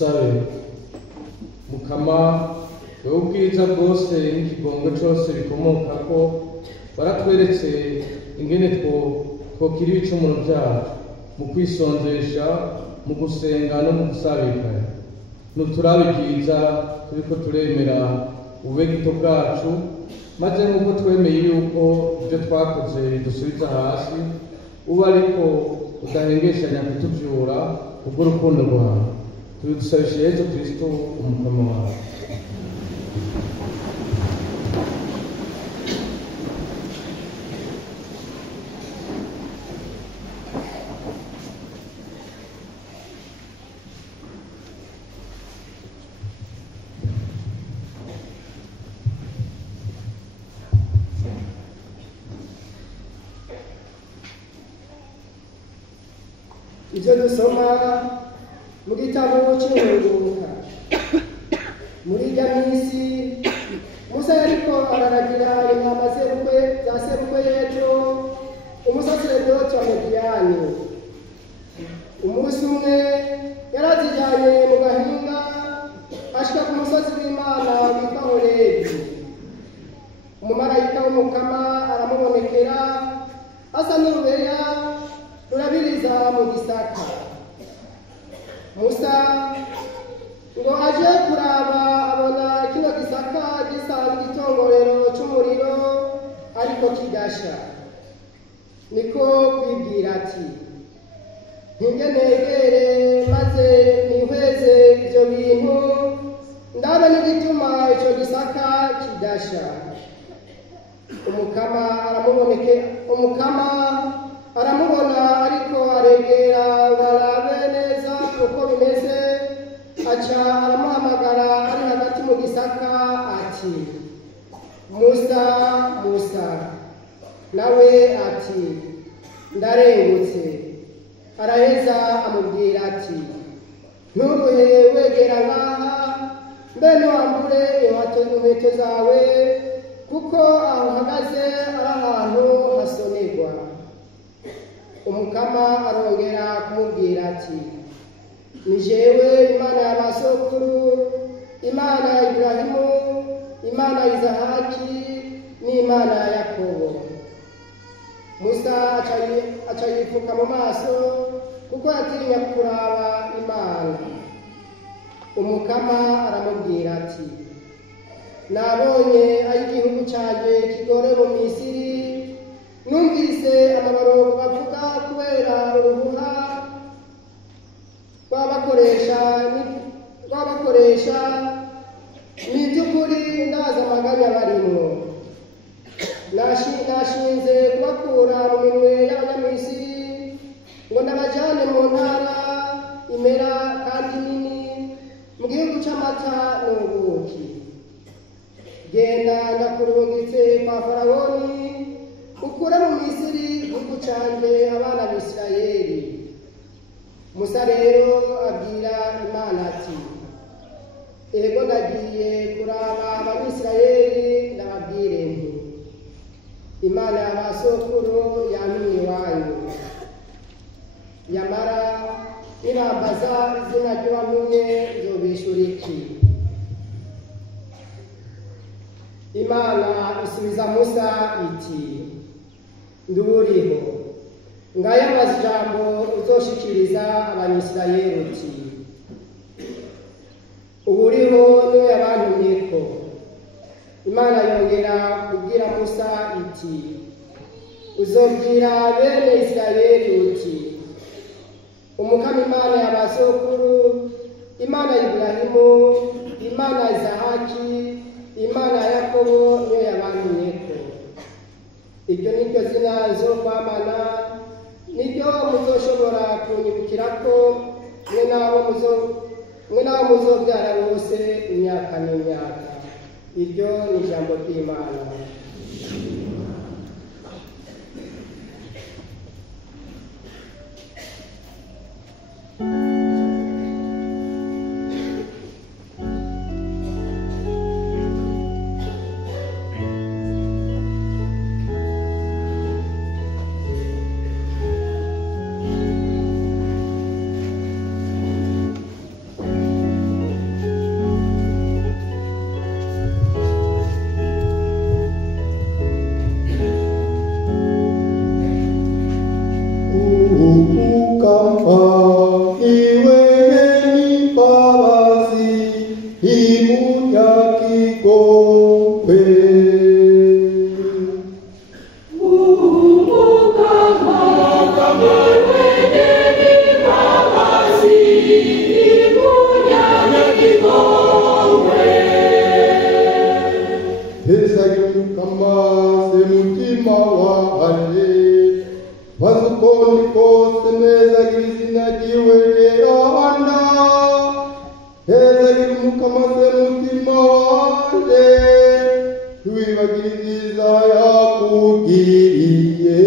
dusabe. Mukama, wowe ubwiza bwose n'ikigongo cyose bikomoka ko baratweretse ingene twokira ibicumuro byacu mu kwisonzesha, mu gusenga no mu gusabikanya. Nuturabe byiza turiko turemera ububegito bwacu, maze nk'uko twemeye yuko ibyo twakoze dusubiza hasi, uba ariko udahengeshanya kutuvyura kubw'urukundo rwawe. Tubigusabishe Yesu Kristo umukama wawe. Ibyo dusoma mu gitabo cy'Ubuheruka. Muri irya minsi Musa yariko araragira intama za serukwe Yetro, umusaseredoti wa Midiyani. Umunsi umwe yarazijyanye mu gahinga ashika ku musozi w'Imana witwa Horebu. Umumarayika w'Umukama aramubonekera asa n'urubeya rurabiriza mu gisaka. Musa ngo aje kuraba abona kino gisaka gisa n'igitongorero cy'umuriro ariko kigasha. Niko kwibwira ati, ntigenegere maze nihweze ibyo bintu ndabe n'igituma icyo gisaka kigasha. Umukama aramubona ariko aregera ngo arabe neza uko bimeze, aca aramuhamagara ari hagati mu gisaka ati, Musa, Musa. Nawe ati, ndarengutse. Araheza amubwira ati, nturuhe wegera ngaha, mbe ntiwambure inkweto zawe, kuko aho uhagaze ari ahantu hasonerwa. Umukama arongera kumubwira ati, ni jewe Imana ya basokuru, Imana ya Iburahimu, Imana ya Izahaki, n'Imana ya Yakobo. Musa aca yipfuka mu maso kuko yatinya kuraba Imana. Umukama aramubwira ati, nabonye aho igihugu cyanjye kigore mu Misiri, numvise amaborogo bavuga kubera uruhuha rwabakoresha, ni by'ukuri ndaza amaganya barimo. Nashinze kubakura mu minwe y'Abanyamisiri ngo ndabajyane mu ntara imera kandi nini, mu gihugu cy'amata n'ubuki. Genda ndakurungitse kwa Farawoni, ukure mu Misiri igihugu cyanjye abana b'Isirayeli. Musa rero abwira Imana ati, ego ndagiye kuraba ab'Isirayeli ndababwire nti, Imana y'abasokuru yantumye iwanyu. Nyamara nibambaza izina ry'uwantumye nzobishura iki? Imana isubiza Musa iti, nduriho. Ngaya amajambo uzoshikiriza Abanyisirayeli uti, uburiho niwe yabantumyeko. Imana yongera kubwira Musa iti, uzobwira bene Isirayeli uti, Umukama Imana y'abasokuru, Imana ya Iburahimu, Imana ya Izahaki, Imana ya Yakobo niyo yabantumyeko. Iryo ni ryo zina nzokwamana, niryo muzoshobora kunyibukirako, mwe n'abo muzobyara bose imyaka n'imyaka. Iryo ni ijambo ry'Imana. ana heza mukamaze mutima wanje wibagiriza yakugiriye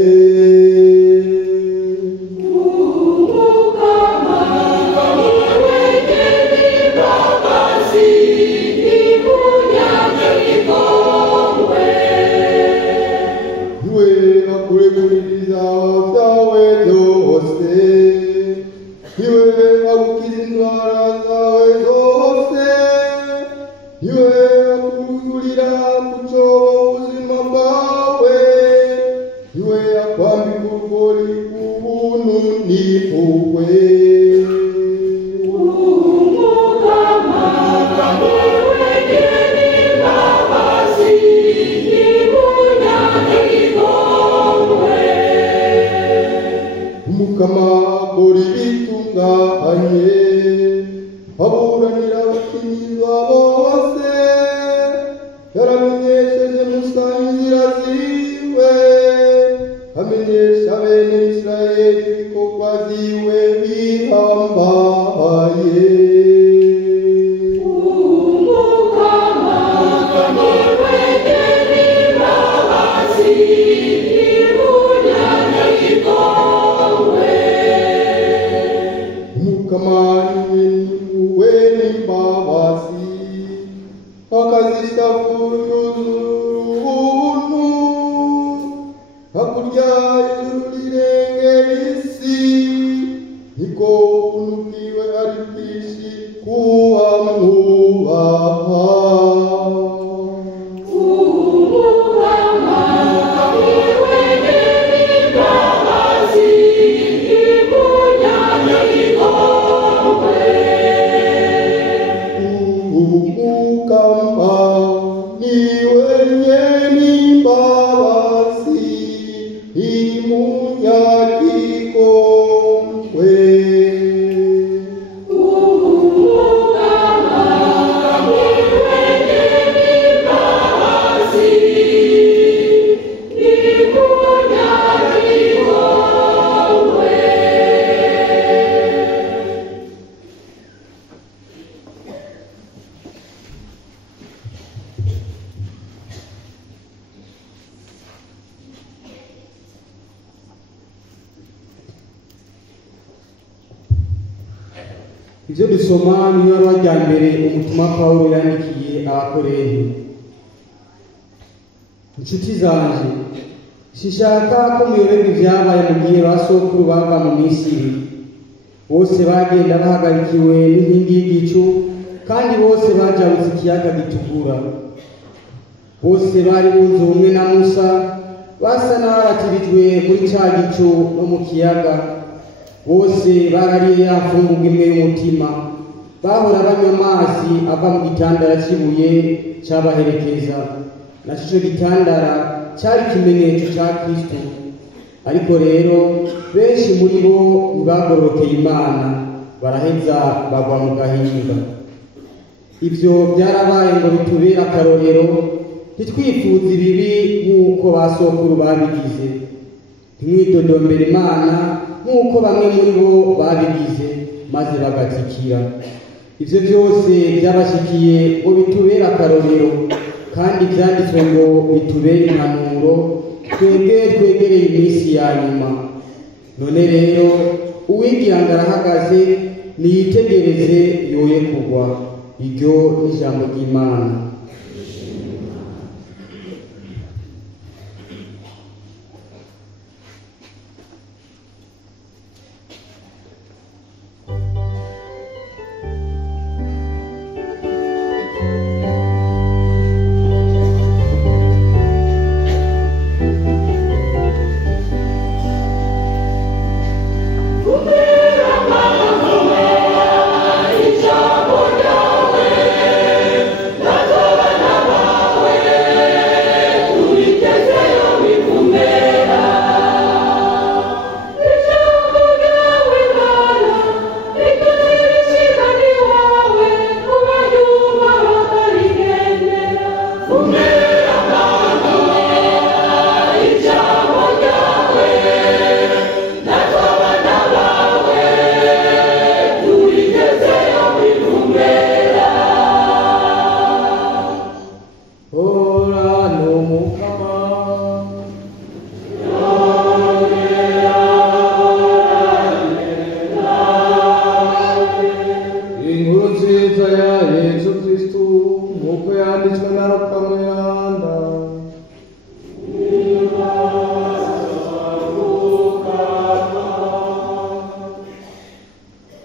Ibyo dusoma ni yo rwajya mbere umutima Pawulo yandikiye abakorenti. Inshuti zanje, sishaka ko muyoberwa ibyabaye mu gihe basokuru bava mu Misiri. Bose bagenda bahagarikiwe n'inkingi y'igicu, kandi bose bajabutse ikiyaga gitukura. Bose bari bunze ubumwe na Musa, basa n'abaratirijwe muri cya gicu no mu kiyaga. Bose barariye ya mfungurwa imwe y'umutima, bahora banywa amazi ava mu gitandara cy'ibuye cyabaherekeza. Naco ico gitandara cyari ikimenyetso cya Kristo. Ariko rero benshi muri bo ntibagororokeye Imana, baraheza bagwa mu gahinga. Ivyo byarabaye ngo bitubere akarorero, ntitwifuze ibibi nk'uko basokuru babigize. Ntimwidodombere Imana nk'uko bamwe muri bo babigize maze bagatsikira. Ivyo byose byabashikiye ngo bitubere akarorero, kandi byanditswe ngo bitubere impanuro twegereye iminsi ya nyuma. None rero uwigira ngo arahagaze niyitegereze yoye kugwa. Iryo ni ijambo ry'Imana. Let's go!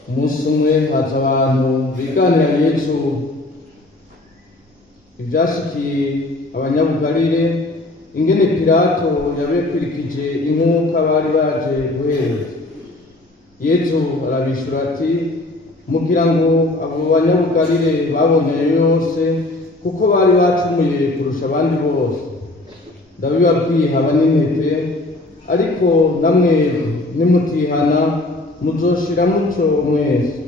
umunsi umwe haza abantu biganira Yesu ibyashikiye abanyabugarire ingene Pilato yabekurikije inkuka bari baje guhereza. Yesu arabishura ati mugira ngo abo banyabugarire babonye yose kuko bari bacumuye kurusha abandi bose. Ndabibabwiye haba n'intete, ariko namwe nimutihana muzoshira muco mwese.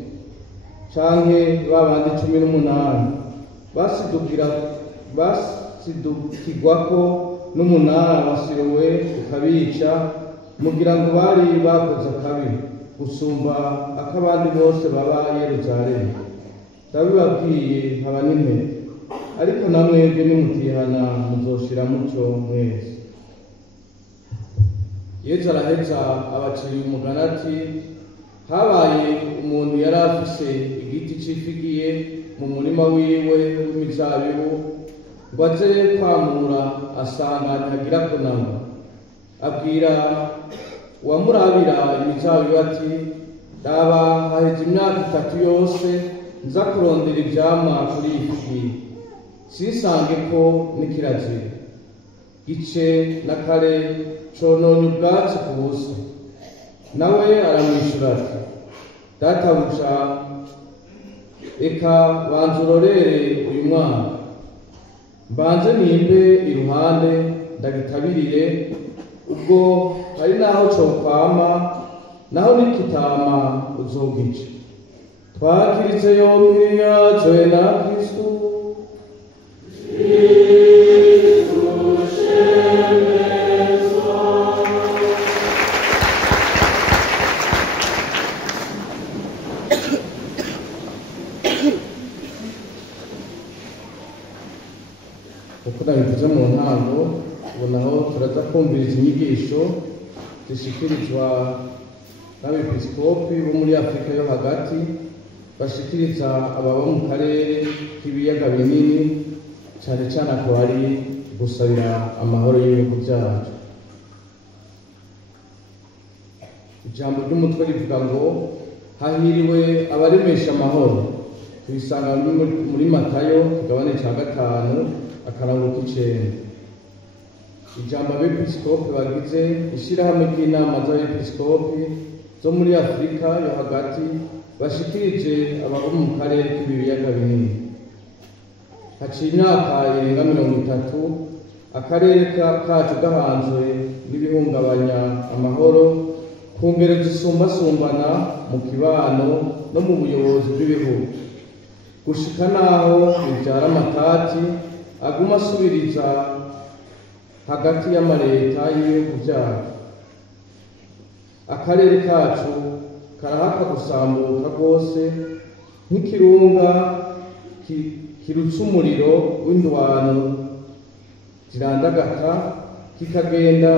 Canke babandi 18 basidukirwako n'umunara wa Silowe ukabica, mugira ngo bari bakoze akabi gusumba ak'abandi bose baba Yerusalemu. Ndabibabwiye haba n'intete, ariko namwebwe nimutihana muzoshira muco mwese. Yesu araheza abaciriye umugani ati habaye umuntu yari afise igiti c'ifigiye mu murima wiwe w'imizabibu, ngo aze kwamura asanga ntagira kunama. Abwira uwamurabira imizabibu ati raba haheze imyaka 3 yose nza kurondera ivyamwa kuri iyi figiye, sisange ko n'ikirazira gice na kare cononye ubwatsi ku busa. Nawe aramwishura ati databuja, eka banza urorere uyu mwana, mbanze nimbe iruhande ndagitabirire, ubwo hari naho cokwama naho nikitama uzogica. Twakiritse yombi yaje na Kristo. Uko nabivuze mu ntango, ubu naho turaza kumviriza inyigisho zishikirizwa n'abepiskopi bo muri Afurika yo hagati bashikiriza ababa mu karere k'ibiyaga binini, cyane cyane ko ari gusabira amahoro y'ibihugu byacu. Ijambo ry'umutwe rivuga ngo hahiriwe abaremesha amahoro. Tubisanga muri Matayo kigabane ca 5 akarango k'icenda. Ijambo abepiskopi bagize ishirahamwe ry'inama z'abepiskopi zo muri Afurika yo hagati bashikirije ababo mu karere k'ibiyaga binini. Haciye imyaka irenga 30 akarere kacu gahanzwe n'ibihungabanya amahoro ku ngero zisumbasumbana mu kibano no mu buyobozi bw'ibihugu, gushika naho bibyara amatati aguma asubiriza hagati y'amareta y'ibihugu byacu. Akarere kacu karahaka gusambuka rwose nk'ikirunga kirutse umuriro w'indwano zirandagata zikagenda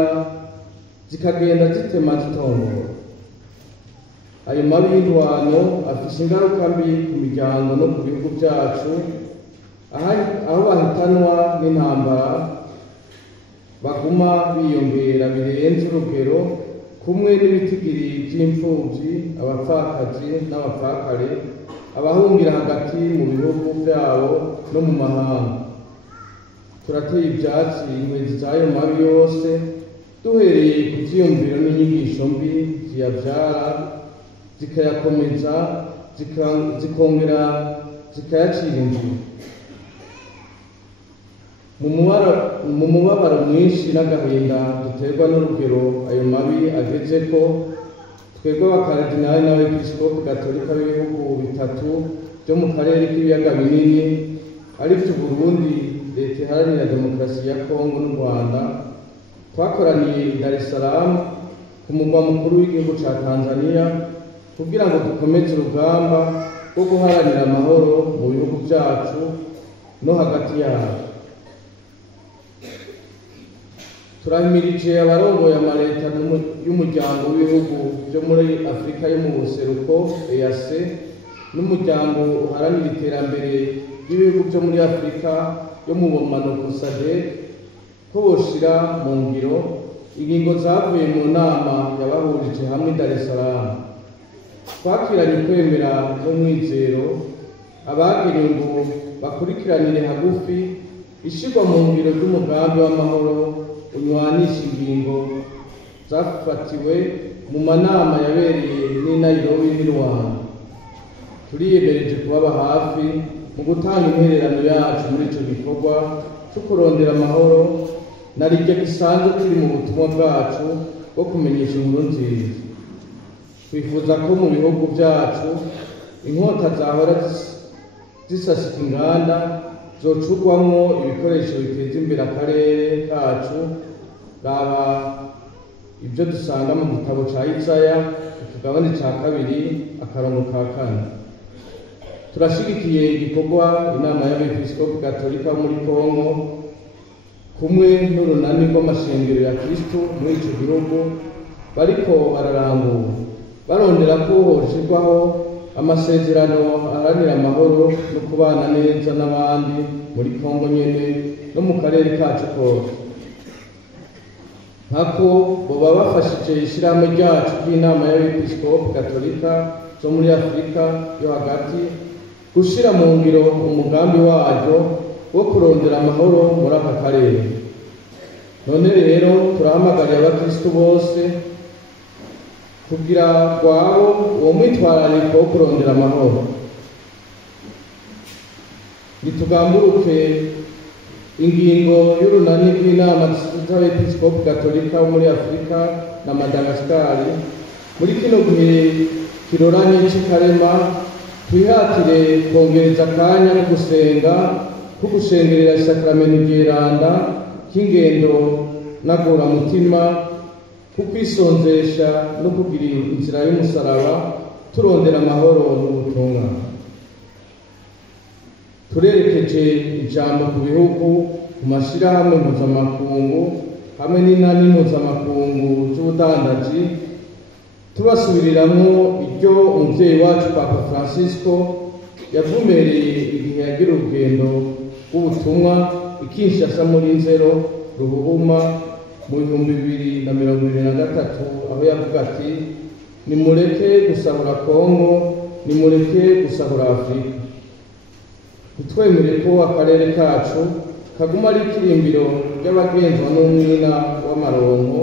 zitema zitongora. Ayo mabi y'indwano afise ingaruka mbi ku miryango no ku bihugu byacu, aho bahitanwa n'intambara baguma biyongera birenze urugero, kumwe n'ibitigiri by'imfuvyi, abapfakazi n'abapfakare, abahungira hagati mu bihugu byabo no mu mahanga. Turateye ibyatsi inkwezi z'ayo mabi yose, duhereye ku vyiyumviro n'inyigisho mbi ziyavyara, zikayakomeza, zikongera zikayacira inzira. Mu mubabaro mwinshi n'agahinda duterwa n'urugero ayo mabi agezeko, twebwe abakaridinali n'abepiskopi gatolika b'ibihugu bitatu byo mu karere k'ibiyaga binini arivyo Burundi, Leta Iharanira Demokarasi ya Kongo n'u Rwanda, twakoraniye i Dar es Salaam ku mugwa mukuru w'igihugu ca Tanzania kugira ngo dukomeze urugamba rwo guharanira amahoro mu bihugu byacu no hagati yabo. Turahimirije abarongoye amaleta y'umuryango w'ibihugu byo muri Afurika yo mu buseruko EAC n'umuryango uharanira iterambere ry'ibihugu byo muri Afurika yo mu bumanuko SADC ko boshira mu ngiro ingingo zavuye mu nama yabahurije hamwe i Dar es Salaam. twakiranye kwemera n'umwizero abagenewe ngo bakurikiranire hagufi ishyirwa mu ngiro ry'umugambi w'amahoro unywanisha ingingo zafatiwe mu manama yabereye n'i Nairobi n'i Rwanda. Turiyemereje kubaba hafi mu gutanga intererano yacu muri icyo gikorwa cyo kurondera amahoro na rijya gisanzwe turi mu butumwa bwacu bwo kumenyesha inkuru nziza. Twifuza ko mu bihugu byacu inkota zahora zisasika inganda zocurwamo ibikoresho biteza imbere akarere kacu. Raba ibyo dusanga mu gitabo cya Isaya ikigabane cya 2 akarongo ka 4. Turashigikiye igikorwa inama y'abepiskopi Gatolika muri Kongo kumwe n'urunani rw'amashengero ya Kristo muri icyo gihugu bariko bararangura barondera ko hoshirwaho amasezerano aharanira amahoro no kubana neza n'abandi muri Kongo nyene no mu karere kacu kose. Nkako boba bafashije ishyirahamwe ryacu ry'inama y'abepiskopi Gatolika zo muri Afurika yo hagati gushira mu ngiro umugambi waryo wo kurondera amahoro muri aka karere. None rero turahamagarira abakristo bose kugira rwabo uwo mwitwarariko wo kurondera amahoro. Nitugamburuke ingingo y'urunani rw'inama z'abepiskopi Gatolika muri Afurika na Madagascar muri kino gihe kiroranye cy'ikarema. Twihatire kongereza akanya no gusenga ko gushengerera isakramento ry'iranda k'ingendo n'aguramutima ko kwisonzesha no kugira inzira y'umusaraba turondera amahoro n'ubutungane. Turerekeje ijambo ku bihugu, ku mashyirahamwe mpuzamakungu hamwe n'inani mpuzamakungu z'ubudandaji tubasubiriramwo iryo umuvyeyi wacu Papa Francisco yavumereye igihe yagira urugendo rw'ubutumwa i Kinshasa muri Nzero Ruhuhuma mu 2023 aho yavuga ati nimureke gusahura Kongo, nimureke gusahura Afurika. Ntitwemere ko akarere kacu kaguma ari ikirimbiro ry'abagenzwa n'umwina w'amaronko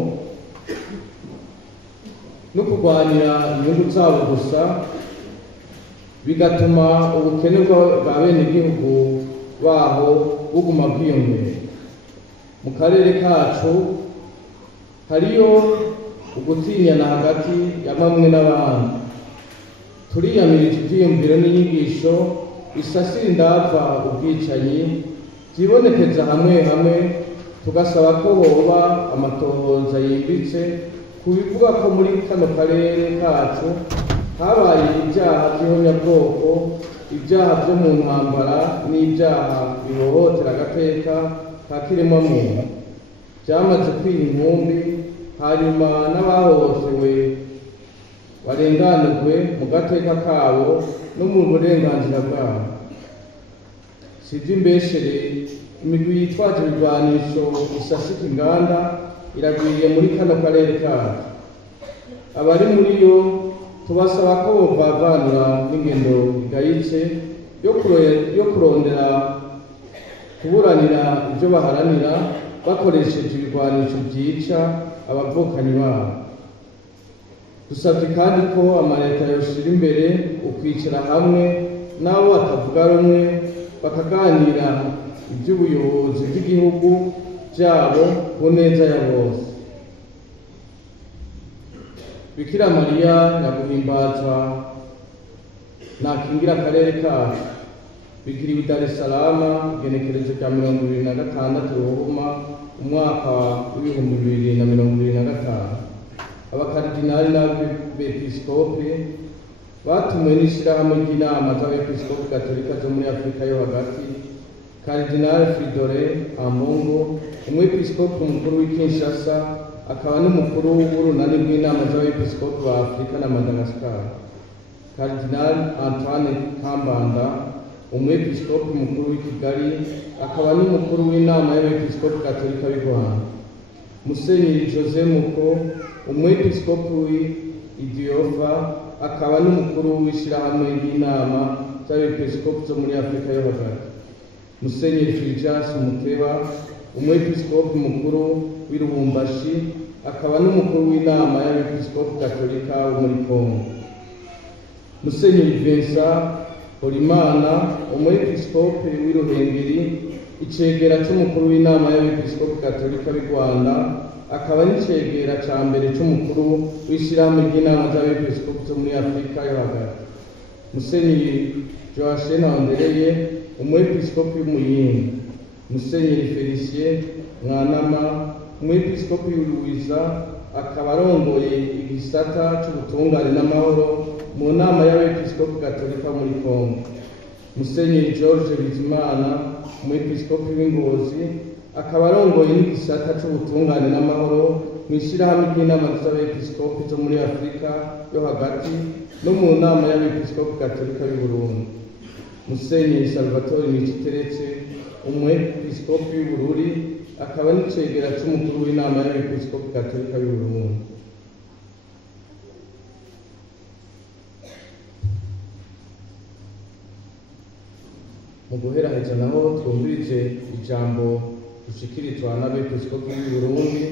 no kurwanira inyungu zabo gusa, bigatuma ubukene bwa bene igihugu baho buguma bwiyongera. Mu karere kacu hariyo ugutinyana hagati ya bamwe n'abandi. Turiyamirije ivyiyumviro n'inyigisho bisasira indava ubwicanyi byibonekeza hamwe hamwe, tugasaba ko hoba amatohoza yimbitse ku bivuga ko muri kano karere kacu habaye ibyaha by'ihonyabwoko, ibyaha byo mu ntambara n'ibyaha bihohotera agateka ka kiremwamuntu byamaze kwira inkumbi, hanyuma n'abahohotewe barenganurwe mu gateka kabo no mu burenganzira bwabo. Sivyo imbeshere imigwi yitwaje ibigwanisho isasika inganda iragwiriye muri kano karere kacu. Abari muri yo tubasaba ko bavanura n'ingendo igayitse yo kurondera kuburanira ibyo baharanira bakoresheje ibigwanisho byica abavukanyi babo. Dusabye kandi ko amaleta yoshira imbere ukwicara hamwe n'abo batavuga rumwe bakaganira iby'ubuyobozi bw'igihugu byabo ku neza ya bose. Bikira Mariya nyaguhimbazwa nakingira akarere kacu bigiriwe Dar es Salaam igenekerezo rya 2026 Ruhuma umwaka w'2025. Abakaridinali n'abepiskopi batumwe n'ishyirahamwe ry'inama z'abepiskopi Gatolika zo muri Afurika yo hagati, Karidinali Fridolin Ambongo umwepiskopi mukuru w'i Kinshasa akaba n'umukuru w'urunani rw'inama z'abepiskopi ba Afurika na Madagascar, Karidinali Antoine Kambanda umwepiskopi mukuru w'i Kigali akaba n'umukuru w'inama y'abepiskopi Gatolika y'u Rwanda, Musenyeri Jose Muko umwepiskopi w'i Idiofa akaba n'umukuru w'ishirahamwe ry'inama z'abepiskopi zo muri Afurika yo hagati. Musenyeri Fulgence Muteba, umwepiskopi mukuru w'i Lubumbashi, akaba n'umukuru w'inama y'abepiskopi Katolika bo muri Kongo. Musenyeri Vincent Horimana, umwepiskopi w'i Ruhengeri, icegera c'umukuru w'inama y'abepiskopi Katolika b'i Rwanda, akaba n'icegera ca mbere c'umukuru w'ishirahamwe ry'inama z'abepiskopi zo muri Afurika yo hagati. Musenyeri Joachim Andereye, umwepiskopi w'Umuyinga. Musenyeri Felicien Mwanama, umwepiskopi w'Uruwiza, akaba arongoye igisata c'ubutungane n'amahoro mu nama y'abepiskopi Katolika muri Kongo. Musenyeri George Bizimana, umwepiskopi w'Ingozi, akaba arongoye n'igisata c'ubutungane n'amahoro mu ishirahamwe ry'inama z'abepiskopi zo muri Afurika yo hagati no mu nama y'abepiskopi Katolika y'u Burundi. Musenyeri Salvatore Niciteretse, umwepiskopi w'Ubururi, akaba n'icegera c'umukuru w'inama y'abepiskopi Katolika y'u Burundi. Mu guheraheza naho twumvirije ijambo rishikirizwa n'abepiskopi b'u Burundi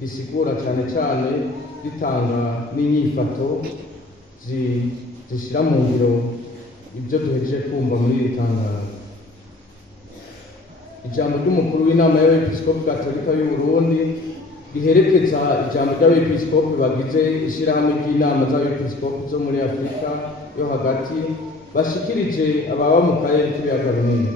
risigura cane cane ritanga n'inyifato zishira mu ngiro ibyo duhejeje kumva muri iri tangazo. Ijambo ry'umukuru w'inama y'abepiskopi Katolika y'u Burundi riherekeza ijambo ry'abepiskopi bagize ishirahamwe ry'inama z'abepiskopi zo muri Afurika yo hagati bashikirije ababa mu karere k'ibiyaga binini.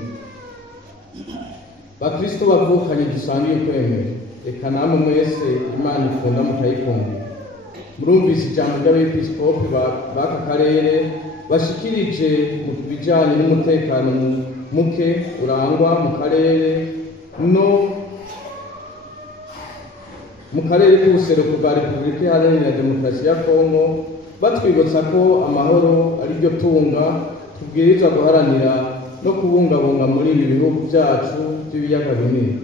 Bakristo bavukanye dusangiye kwemera, reka namwe mwese Imana ikunda mukayikunda. Murumvise ijambo ry'abepiskopi b'aka karere bashikirije mu bijanye n'umutekano muke urangwa mu karere no mu karere k'ubuseruko bwa Repubulika Iharanira Demokarasi ya Kongo, batwibutsa ko amahoro ari ryo tunga tubwirizwa guharanira no kubungabunga muri ibi bihugu byacu by'ibiyaga binini.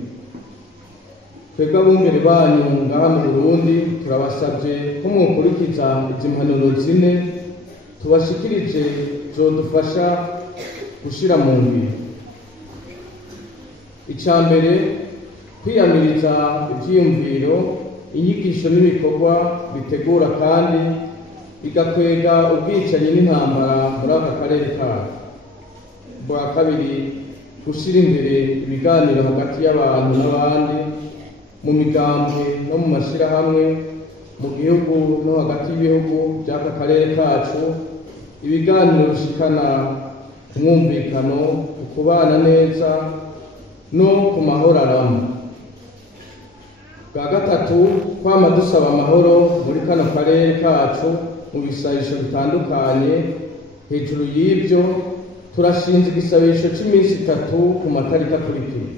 Twebwe abungere banyu ngaha mu Burundi turabasabye ko mwokurikiza izi mpanuro zine tubashikirije zodufasha gushira mu ngiro. Ica mbere, kwiyamiriza ivyiyumviro, inyigisho n'ibikorwa bitegura kandi bigakwega ubwicanyi n'intambara muri aka karere kacu. Bwa kabiri, gushira imbere ibiganiro hagati y'abantu n'abandi mu migambwe no mu mashirahamwe mu gihugu no hagati y'ibihugu by'aka karere kacu, ibiganiro bishikana ku mwumvikano, ukubana neza no ku mahoro arama. Bwa gatatu, kwama dusaba amahoro muri kano karere kacu mu bisabisho bitandukanye. Hejuru y'ibyo turashinze igisabisho c'iminsi 3 ku matariki akurikira.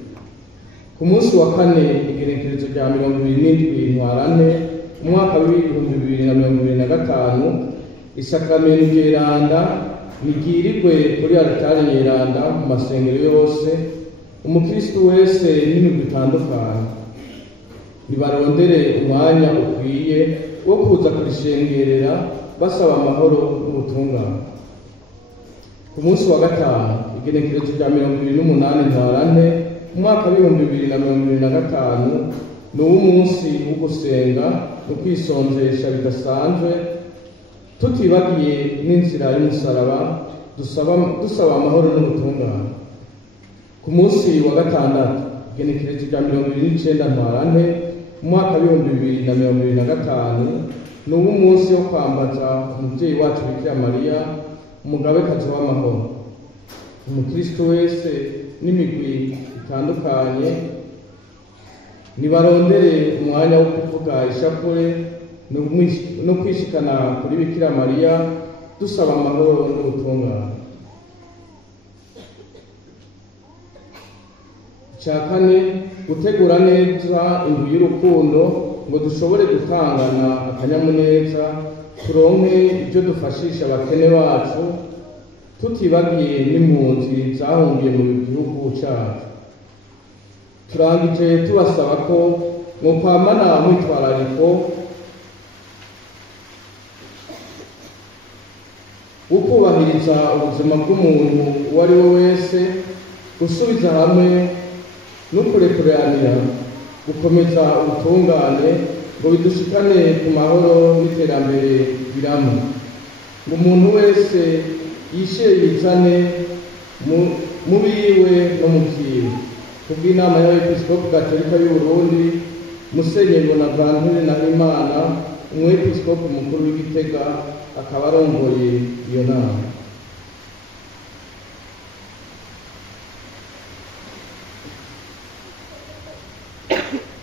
Ku munsi wa kane igenekerezo rya 27 Ntwarante umwaka w'2025, isakamento ry'Iranda nigirirwe kuri altare y'Iranda mu masengero yose. Umukristo wese n'imigwi itandukanye nibarondere umwanya ukwiye wo kuza kurishengerera basaba amahoro n'ubutungane. Ku munsi wa gatanu igenekerezo rya 28 Ntwarante umwaka w'2025 ni umunsi wo gusenga no kwisonzesha bidasanzwe, tutibagiye n'inzira y'umusaraba dusaba amahoro n'ubutungane. Ku munsi wa gatandatu igenekerezo rya 29 Ntwarante umwaka w'2025 ni umunsi wo kwambaza umuvyeyi wacu Bikira Mariya, umugabekazi w'amahoro. Umukristo wese n'imigwi itandukanye nibarondere umwanya wo kuvuga ishapule no kwishikana kuri Bikira Mariya dusaba amahoro n'ubutungane. Ica kane, gutegura neza indwi y'urukundo ngo dushobore gutangana akanyamuneza, turonke ibyo dufashisha abakene bacu, tutibagiye n'impunzi zahungiye mu gihugu cyacu. Turangije tubasaba ko mwokwamana mwitwarariko ukubahiriza ubuzima bw'umuntu uwo ari we wese, gusubiza hamwe no kurekuranira, gukomeza ubutungane ngo bidushikane ku mahoro n'iterambere birama. Ngo umuntu wese yishyire yizane mu biwe no mu vyiwe. Kubw'inama y'abepiskopi gatolika y'u Burundi, Musenyeri Bonaventure Nahimana, umwepiskopi mukuru w'Igitega, akaba arongoye iyo nama.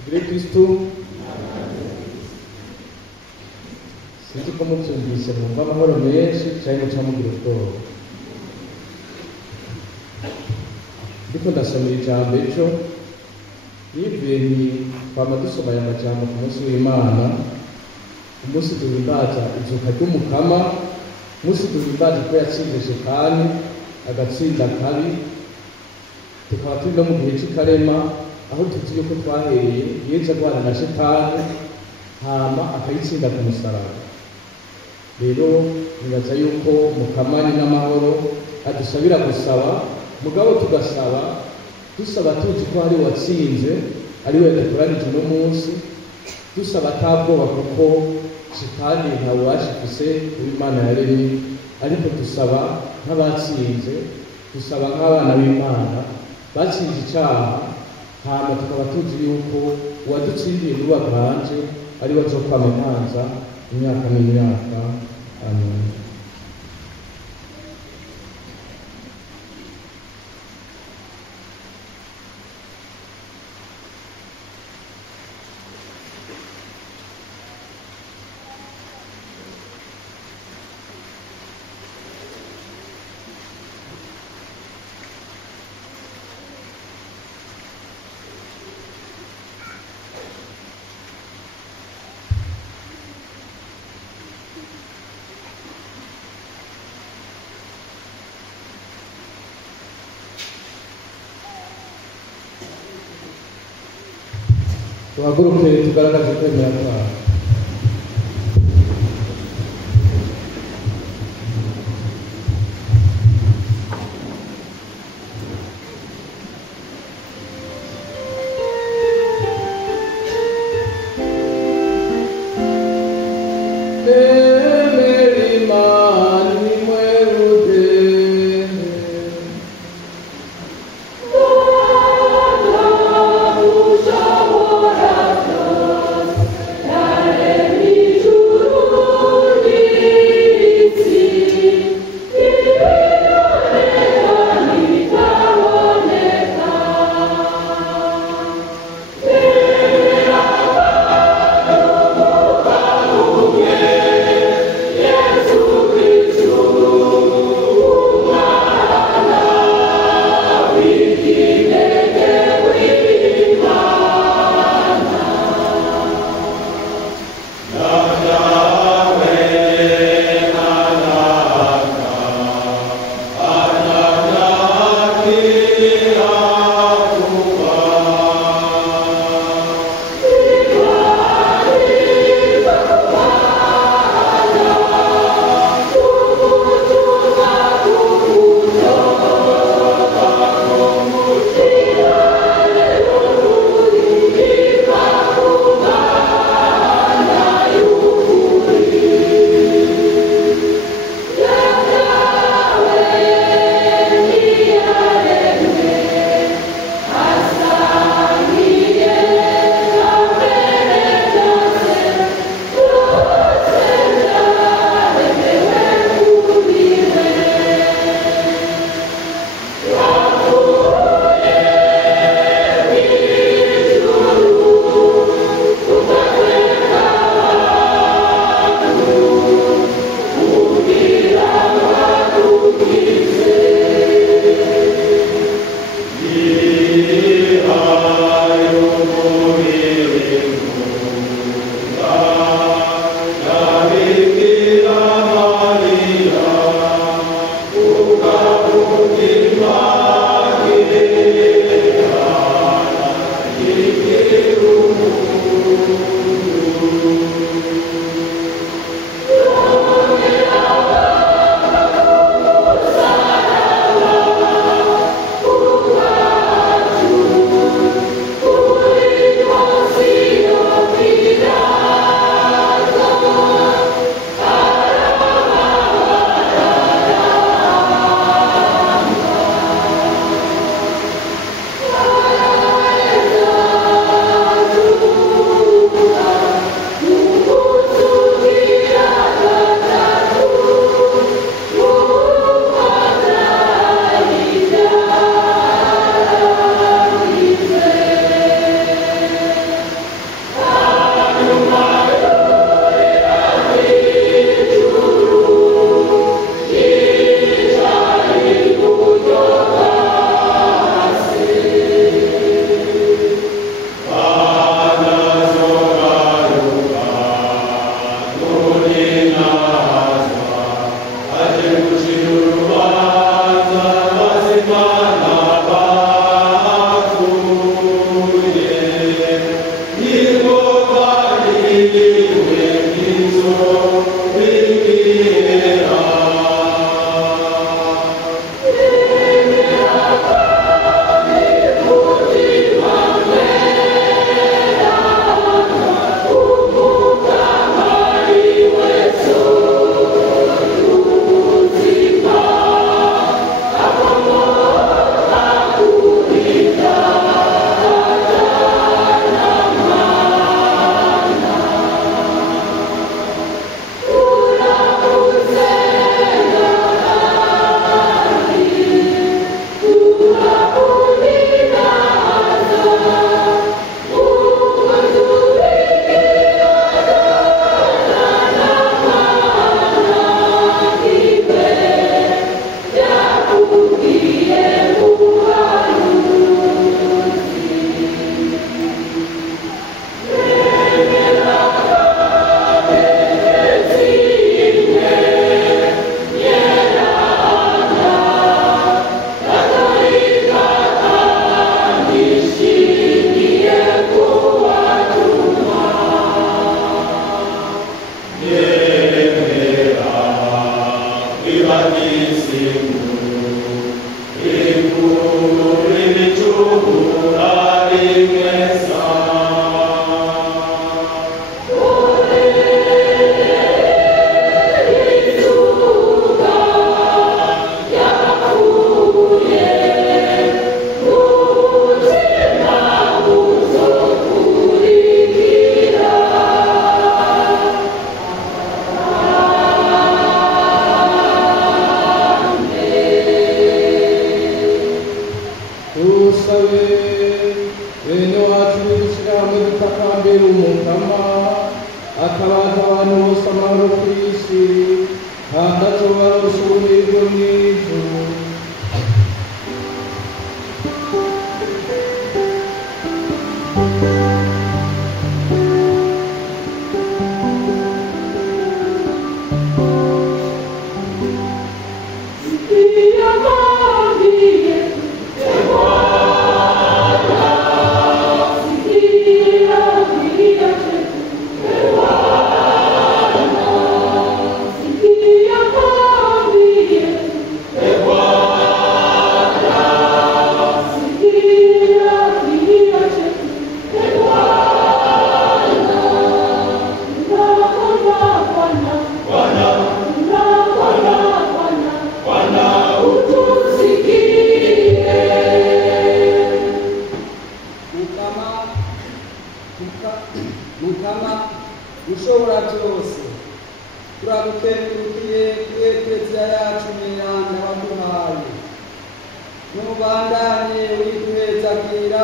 Gire Kristo, sinzi ko muvyumvise mwumva amahoro menshi canke muca mugira ubwoba. Ndiko ndasomera ijambo ejo yibeni twama dusoma aya majambo ku munsi w'Imana, umunsi duhimbaza izuka ry'umukama, umunsi duhimbaza ko yatsinze Shitani agatsinda kabi. Tukaba turi no mu gihe cy'ikarema, aho tuzi yuko twahereye Yesu agwana na Shitani hama akayitsinda ku musaraba. Rero nibaza yuko mukamani n'amahoro adusabira gusaba, mugabo tugasaba tuzi ko ari watsinze, ari we yadukoranije uno munsi, dusaba atabwoba kuko Shitani ntawe washikise uw'Imana yaremye, ariko dusaba nk'abatsinze, dusaba nk'abana b'Imana batsinze icyaha, hama tukaba tuzi yuko uwadutsindiye n'ubaganje ari we azokwamatanza imyaka n'imyaka. Amen. Tuhaguruke tugaragaze kwemera kwawe. Yeah. kubera umukama akabaza abantu bose amahoro ku isi hatazobarusha ubunebwe mw'ijuru. Mukama ushobora byose turagukengurukiye kuri eklezia yacu mweranda waduhaye n'ubandanye widuhezagirira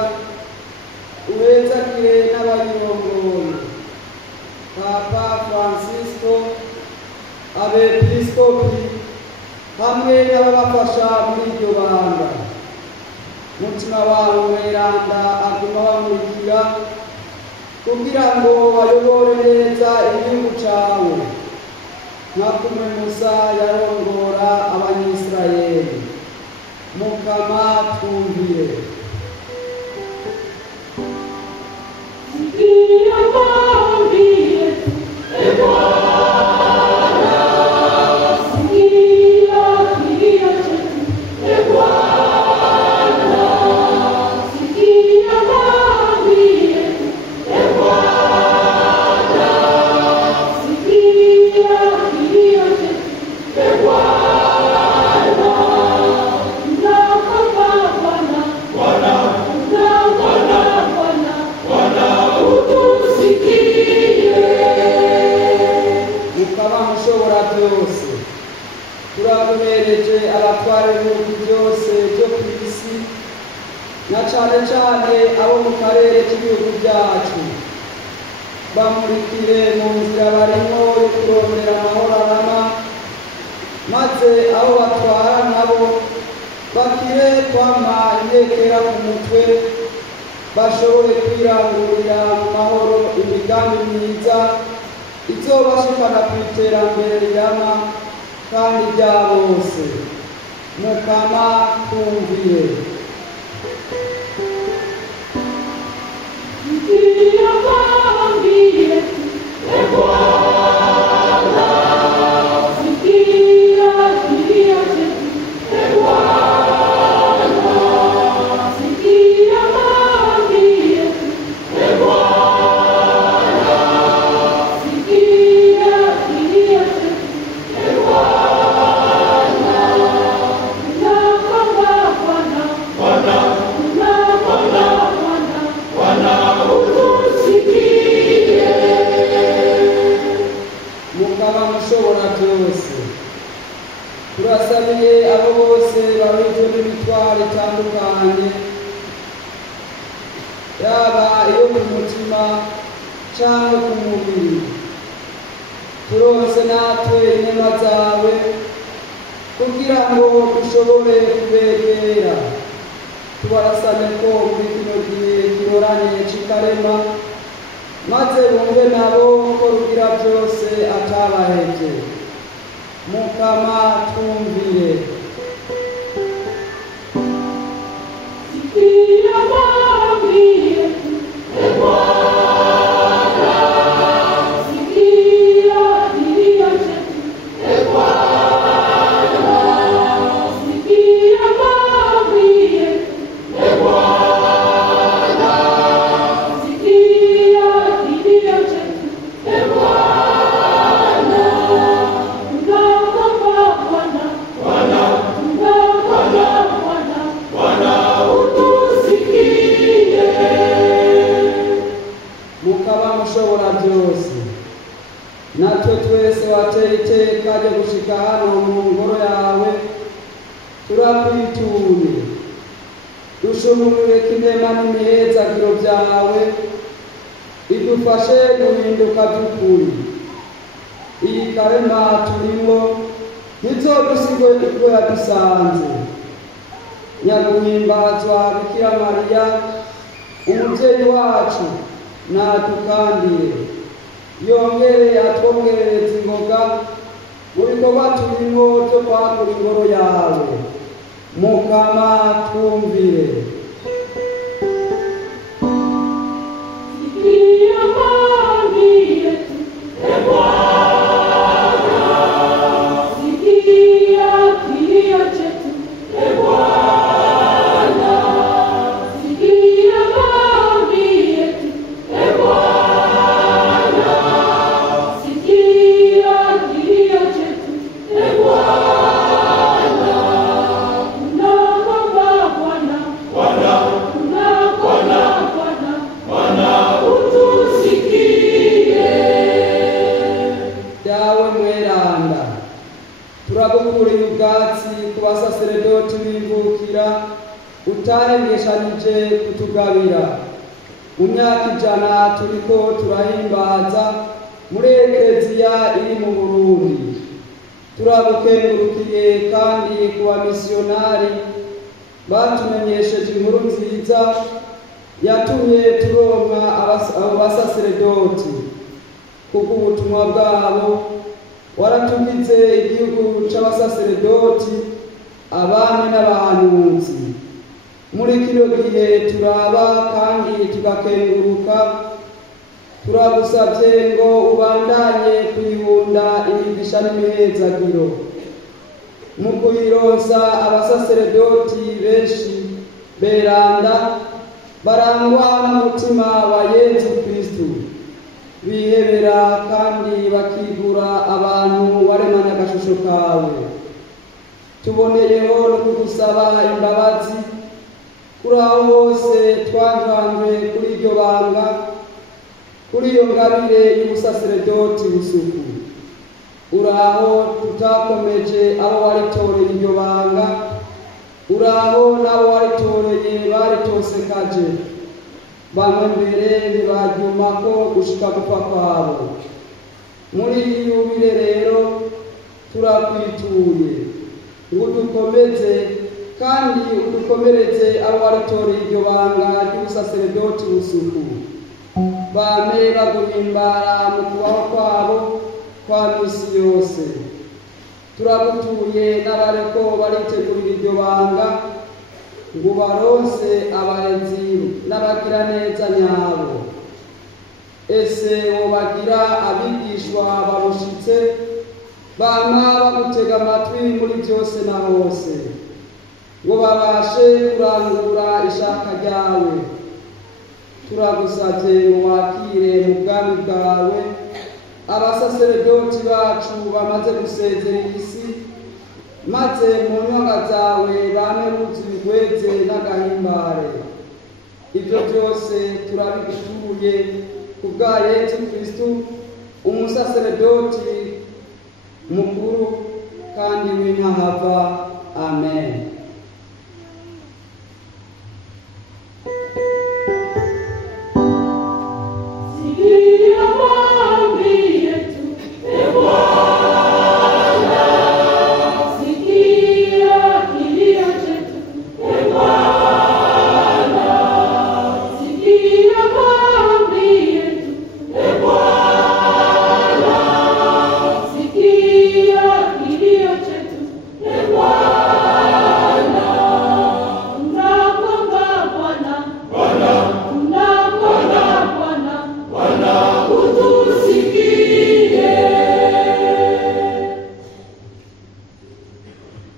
uhezagire n'abayirongoye Papa Francisco abepiskopi hamwe n'ababafasha muri iryo banga. Mutima wawe mweranda aguma bamurikira kugira ngo bayobore neza igihugu cyawe nka kumwe Musa yarongora abanyisirayeli. Mukama twumvire. Turaguhereje abatware b'ibihugu byose byo ku isi na cyane cyane abo mu karere k'ibihugu byacu, bamurikire mu nzira barimo yo kurondera amahoro arama, maze abo batwara nabo bakire kwama intekera ku mutwe, bashobore kwirangurira mu mahoro imigambi myiza izobashikana ku iterambere rirama kandi rya bose. Mukama twumvire. Turasabiye abo bose babijwe n'imitwaro itandukanye, yaba iyo ku mutima cyangwa ku mubiri. Turonse natwe inema zawe kugira ngo dushobore kubegera, tubarasane ko muri kino gihe kiroranye cy'ikarema, maze bumve nabo ko rugira byose atabahevye. Mukama twumvire. Natwe twese wateye iteka ryo gushika hano mu ngoro yawe, turakwituye dushumurire kinema n'imihezagiro byawe, idufashe guhinduka by'ukuri. Iyi karema turimo ntizodusigwe ibyo yadusanze. Nyaguhimbazwa Bikira Mariya umubyeyi wacu nadukandire, yongere atwongerereze ingoga mu bikorwa turimo byo kwagura ingoro yawe. Mukama twumvire. Turagukuriye ubwatsi ku basaseredoti b'imvukira utahengeshanije kutugabira. Mu myaka 100 turiko turahimbaza muri Ekleziya iri mu Burundi. Turagukengurukiye kandi ku bamisiyonari batumenyesheje inkuru nziza yatumye turonka abo basaseredoti. Kubw'ubutumwa bwabo waratugize igihugu c'abasaseredoti, abami n'abahanuzi. Muri kino gihe turaba kandi tugakenguruka, turagusavye ngo ubandanye kuyihunda imigisha n'imihezagiro mu kuyironsa abasaseredoti benshi beranda barangwa n'umutima wa Yezu Kristu, bihebera kandi bakigura abantu waremanye agashusho kawe. Tuboneyeho no kugusaba imbabazi kuri aho hose twanjwanjwe kuri iryo banga, kuri iyo ngabire y'ubusaseredoti busuku. Uraho tutakomeje abo waritoreye iryo banga, uraho n'abo waritoreye baritosekaje, bamwe mbere ntibaryumako gushika gupfa kwabo. Muri iyi yubile rero turakwituye ngo udukomeze kandi udukomereze abo waritoreye iryo banga ry'ubusaseredoti busuku, bame baguhimbara mu kubaho kwabo kwa misi yose. Turagutuye n'abareko baritegurira iryo banga ngo baronse abarenzi n'abagira neza nyabo. Ese wobagira abigishwa babushitse bama bagutega amatwi muri byose na hose, ngo babashe kurangura ishaka ryawe. Turagusavye ngo wakire mu bwami bwawe abasaseredoti bacu bamaze gusezera isi, maze mu nyonga zawe bame buzuye urweze n'agahimbare. Ibyo byose turabigutuye ku bwa Yezu Kristu umusaseredoti mukuru kandi w'intahava. Amen.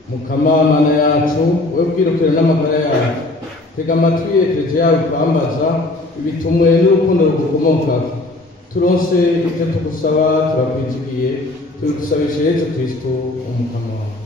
Mukama Mana yacu, we bwirukire n'amagara yacu, tega amatwi Ekleziya yawe kwambaza ibitumwe n'urukundo rugukomokako. Turonse ivyo tugusaba turakwizigiye, tubigusabisha Yezu Kristu umukama wawe.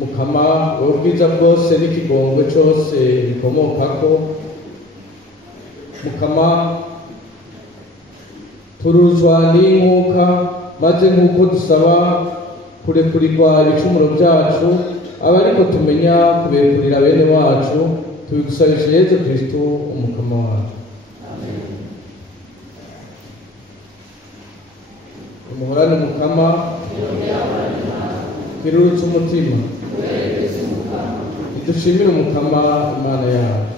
mukama ubwiza bwose n'ikigongo cyose bikomokako mukama turuzwa n'inkuka maze nk'uko dusaba kurekurirwa ibicumuro byacu aba ariko tumenya kubekurira bene wacu tubigusabisha Yesu Kristo umukama wacu. Umuhorane mukama kirurutse umutima idushimire umukama imana yacu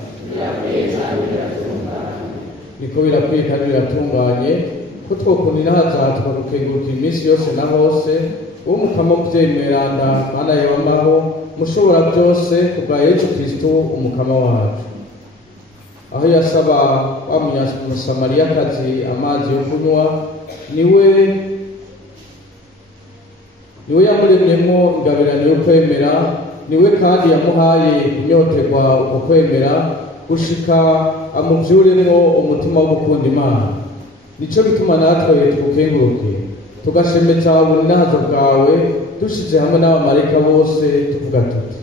niko birakwiye kandi biratunganye ko twokundira hazaza tukagukengurukira iminsi yose na hose uwo mukama muvyemeranda mana yabamaho mushobora byose kubwa Yesu Kristo umukama wacu. Aho yasaba wa munyasamariyakazi amazi yo kunywa niwe yamuremyemo ingabirano yo kwemera, niwe kandi yamuhaye kunyoterwa uko kwemera gushika amuvyuremwo umutima wo gukunda Imana. Nico bituma natwe tugukenguruke tugashemeza ubuninahazo bwawe dushize hamwe n'abamarayika bose tuvuga tuti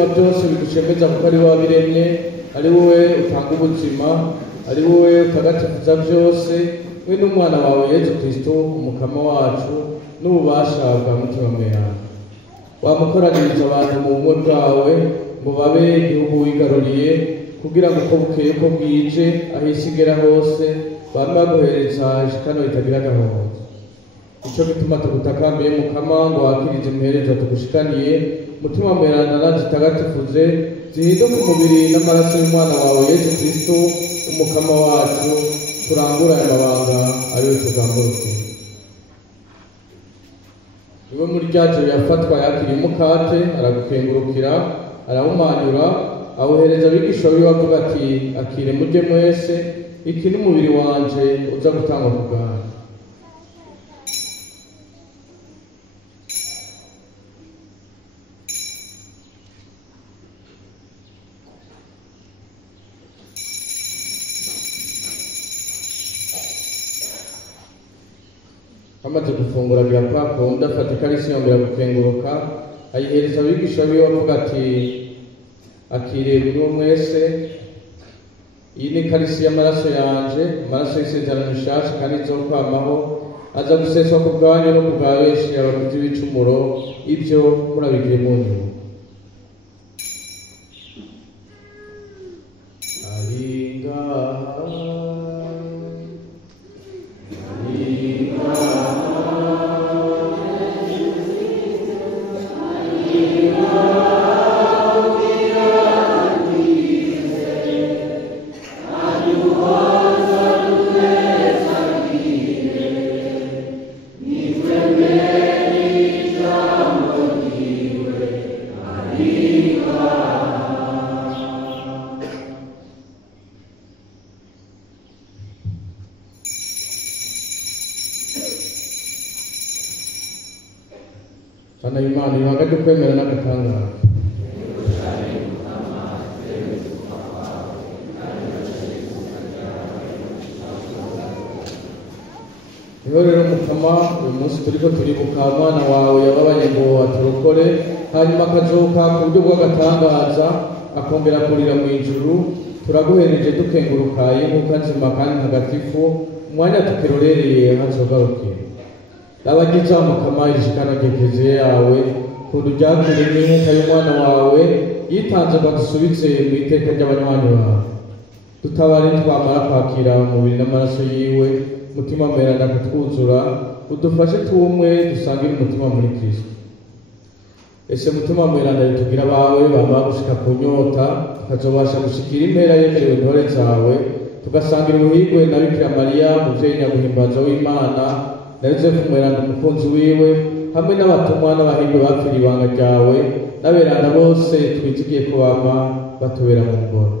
ibiremwa byose bigushemeza kuko ari wowe wabiremye, ari wowe utanga ubuzima, ari wowe utagatifuza byose, we n'umwana wawe Yesu Kristo umukama wacu n'ububasha bwa mutima mweranda. Wamukoraniriza abantu mu bumwe bwawe ngo babe igihugu wigaruriye, kugira ngo uko bukeye ko bwije aho isi igera hose bame baguhereza ishikano ritagira agahozo. Ico gituma tugutakambiye Mukama ngo wakirize imperezo tugushikaniye, mutima mweranda nazitagatifuze zihinduke umubiri n'amaraso y'umwana wawe Yesu Kristo umukama wacu, turangura aya mabanga ariwe tugamburuke. Iwe muri ryacu yafatwa yakiriye umukate, aragukengurukira, arawumanyura, awuhereza abigishwa biwe avuga ati, akire murye mwese, iki ni umubiri wanje uza gutangwa ku bwanyu. Amaze gufungura agira kwa kundi afata ikarisi yongera gukenguruka, ayihereza abigishwa biwe avuga ati, akire buri mwese, iyi ni ikarisi y'amaraso yanje, amaraso y'isezerano rishasha kandi izokwamaho, aza guseswa ku bwanyu no ku bwa benshi abakozi b'ibicumuro, ibyo murabigire munyu. Bana Imana ibanga ryo kwemera n'agatangara. Niho rero Mukama uyu munsi turiko turibuka umwana wawe yababaye ngo aturokore, hanyuma akazuka ku buryo bw'agatangaza akongera kurira mu ijuru. Turaguhereje dukenguruka inkuka nzima kandi ntagatifu, umwanya tukirorereye hazogarukira. Abagize Mukama ishikana ry'ekereziya yawe, kundu ryakire n'inkuka y'umwana wawe yitanze ngo dusubize mu iteka ry'abanywanyi bawe. Dutabare twamara kwakira umubiri n'amaraso yiwe, mutima mweranda kutwuzura, udufashe tuwumwe dusangire umutima muri Kristo. Ese mutima mweranda ritugira abawe bamara gushika ku nyota, tukazobasha gushikira impera yemerewe intore zawe, tugasangira ubuhigwe na Bikira Mariya muvyeyi nyaguhimbaza w'Imana, na Yosefu mweranda umukunzi wiwe, hamwe n'abatumwa n'abahigwe bapfira ibanga ryawe, n'aberanda bose twizigiye ko bama batubera mu ngoro.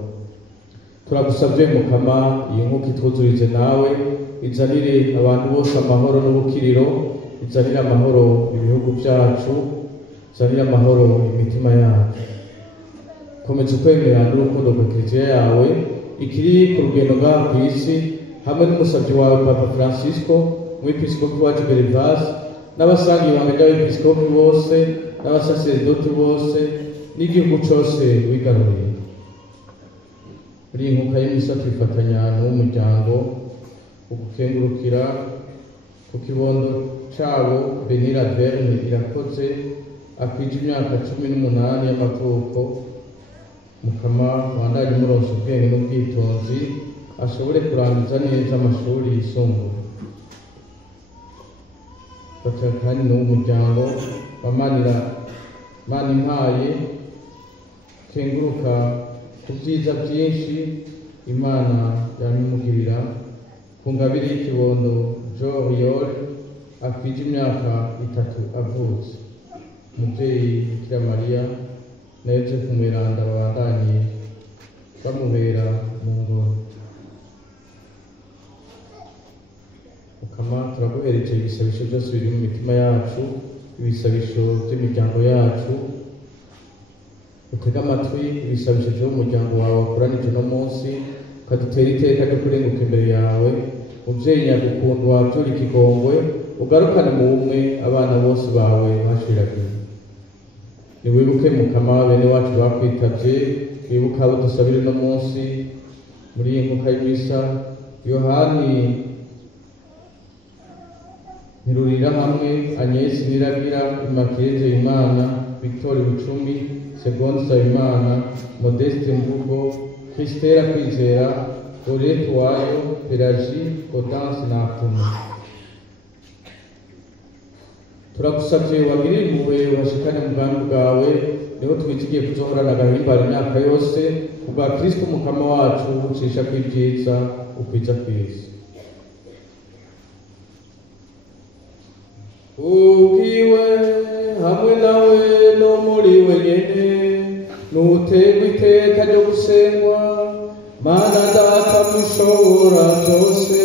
Turagusavye Mukama iyi nkuka itwuzurize nawe, izanire abantu bose amahoro n'ubukiriro, izanire amahoro ibihugu byacu, izanire amahoro imitima yacu. Komeza ukwemera n'urukundo rwa Kiliziya yawe ikiri ku rugendo ngaha ku isi, hamwe n'umusavyi wawe Papa Francisco, umwepiskopi wacu Gervase, n'abasanga ibanga ry'abepiskopi bose, n'abasaserdoti bose, n'igihugu cose wigaruriye. Muri iyi nkuka y'imisa twifatanya n'umuryango ugukengurukira ku kibondo cabo Benira Verne Irakoze akwije imyaka 18 y'amavuko. Mukama wandanye umuronso ubwenge n'ubwitonzi, ashobore kurangiza neza amashuri yisumbuye. Bataka kandi n'umuryango bamanira Mana impaye kenguruka ku byiza byinshi Imana yamimugirira, ku ngabire y'ikibondo Joriol akwije imyaka 3 avutse. Umuvyeyi Bikira Mariya na Yosefu mweranda babandanye bamubera mu ngoro. Mukama turaguhereje ibisabisho byose biri mu mitima yacu, ibisabisho by'imiryango yacu, utega amatwi ibisabisho by'umuryango wawe wakoranije uno munsi, ukadutera iteka ryo kurenguka imbere yawe. Muvyeyi nyagukundwa byura ikigongwe, ugarukane mu bumwe abana bose bawe bashiragiye. niwibuke mukama bene wacu bakwitavye, wibuka abo dusabire no munsi muri iyi nkuka y'imisa, Yohani Ntirurira hamwe, Agnes Niragira, Immaculée Imana, Victoire Bucumi, Segonde Nsabimana, Modeste Mvugo, Christella Kwizera, Dorette Wayo, Pelagie, Gaudence na Artemo. Turagusavye wagirire impuhwe ubashikane mu bwami bwawe, niho twizigiye kuzohorana agahimbara imyaka yose kubwa Kristo mukama wacu ucisha kw'ibyiza ukwiza kw'isi. Ubwiwe hamwe nawe no muri we nyene nuterwa iteka ryo gusengwa, Mana Data mushobora byose,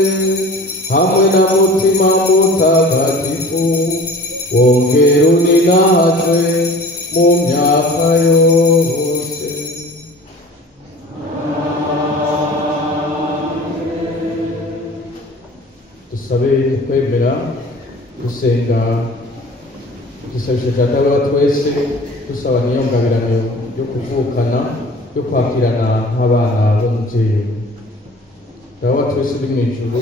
hamwe na mutima mutagatifu, wongera uninaje mu myaka yose. Dusabe kwemera gusenga igisabisho cya Data wa twese, dusaba niyo ngabirano yo kuvukana, yo kwakirana nk'abana b'umubyeyi. Data wa twese uri mu ijuru,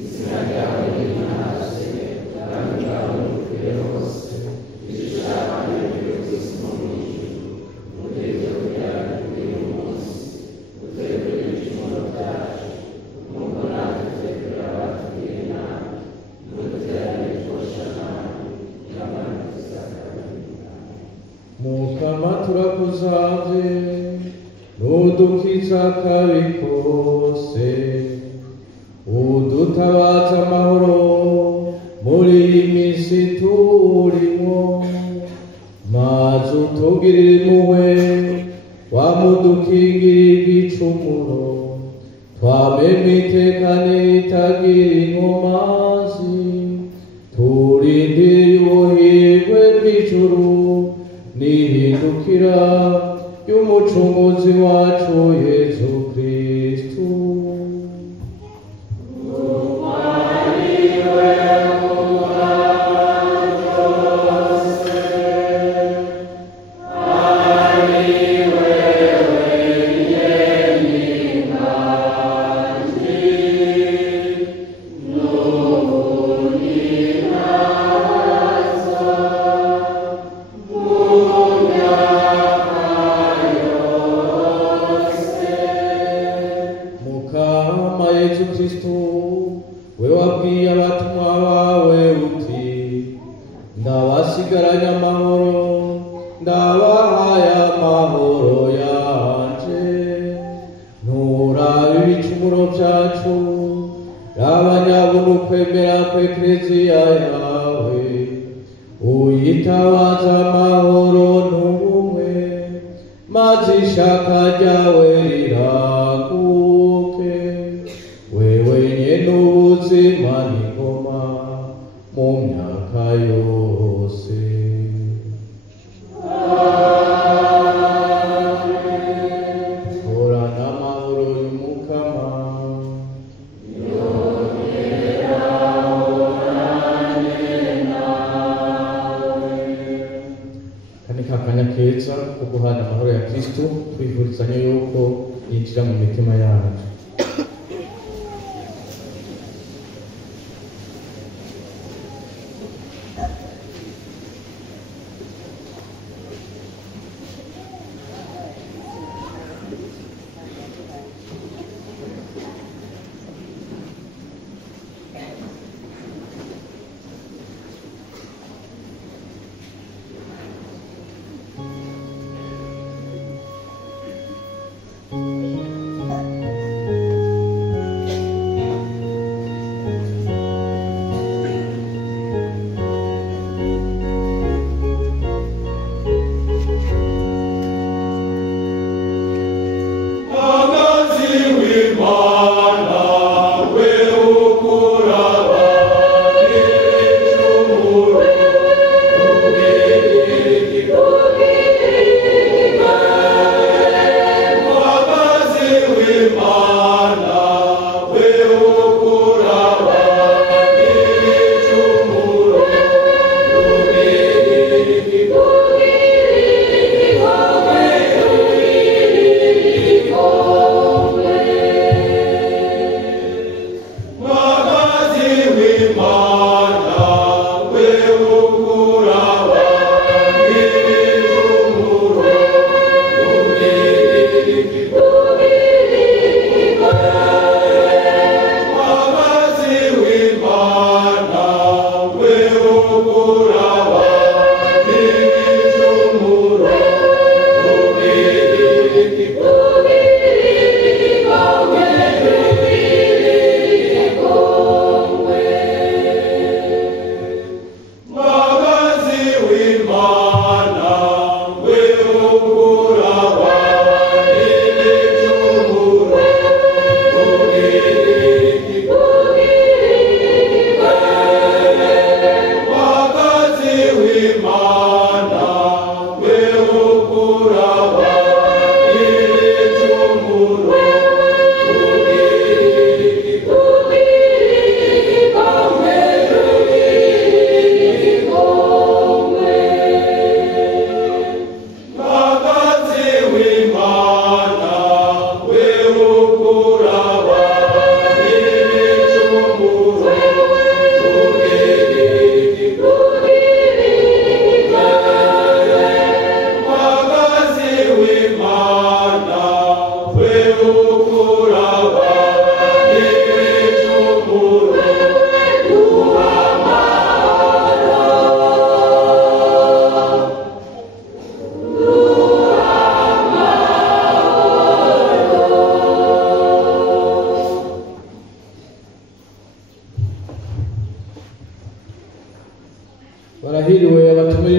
izina ryawe ry'imana Mukama turakuzavye, nudukiza akabi kose, udutabaza amahoro muri iyi minsi turimo, maze utugirire impuhwe, wamudukingira igicumuro, twameme iteka nitagira inkomanzi, turindire ubuhirwe bw'ijuru n'ihindukira ry'umucunguzi wacu Yesu Kristu.